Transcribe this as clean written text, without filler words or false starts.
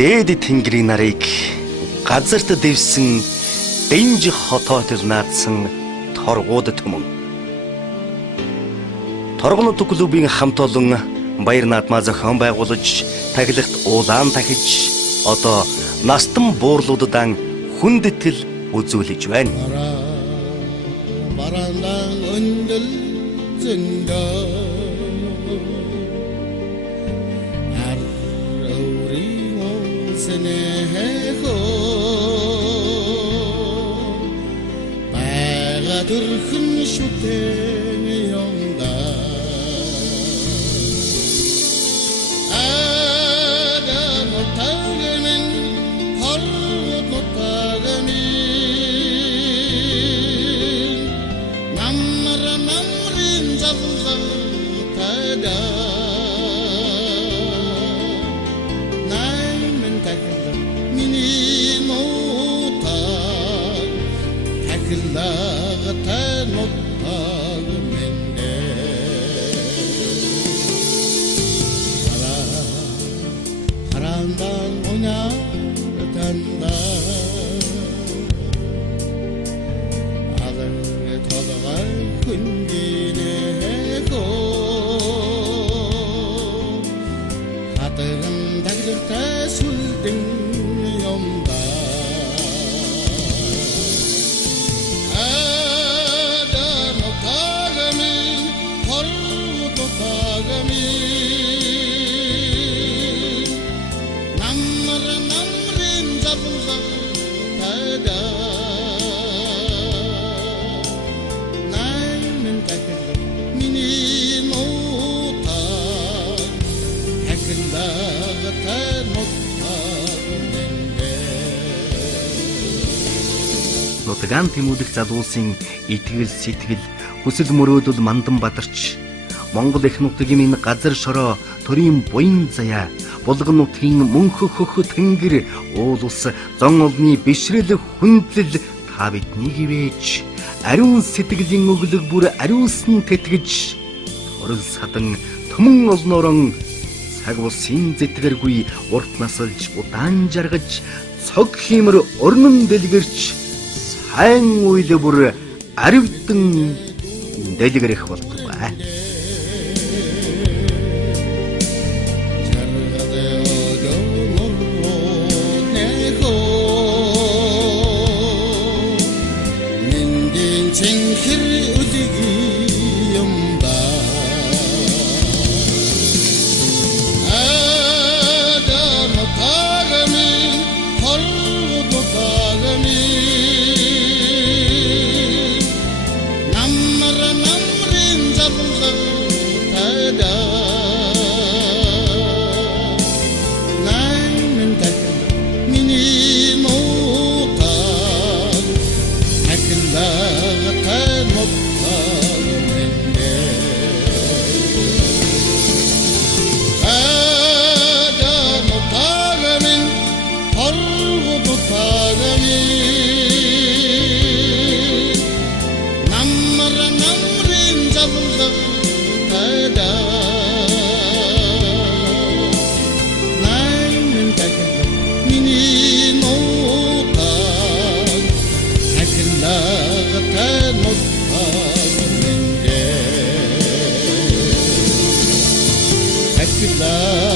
Дээд тэнгэрийн нарыг газарт дэвсэн дэнж хотоотл наадсан торгууд төмөн. Торгонууд клубын хамт олон баяр наадмаа зохион байгуулж, тахилагт улаан тахиж, одоо настан буурлуудаан хүндэтгэл үзүүлж байна. Бараандан өндөл зөндөө ар өөрийн сэнэхөө байга төрхөн шүтэн юмда адан утагэн хорвот утагэн Нутгаан тэмүүлэх залуусын итгэл сэтгэл хүсэл мөрөөдөл мандан бадарч Монгол их нутгийн энэ газар шороо төрийн буян заяа булган нутгийн мөнхөх хөх тэнгэр уул ус зон олны бишрэл хүндлэл та биднийг ивэж ариун сэтгэлийн өглөг бүр ариусан тэтгэж орол садан төмөн олноорон цаг бусын зэтгэргүй урт насалж удаан жаргаж цог хиймэр орнон дэлгэрч сайн үйл бүр аривдан дэлгэрэх болтугай. Love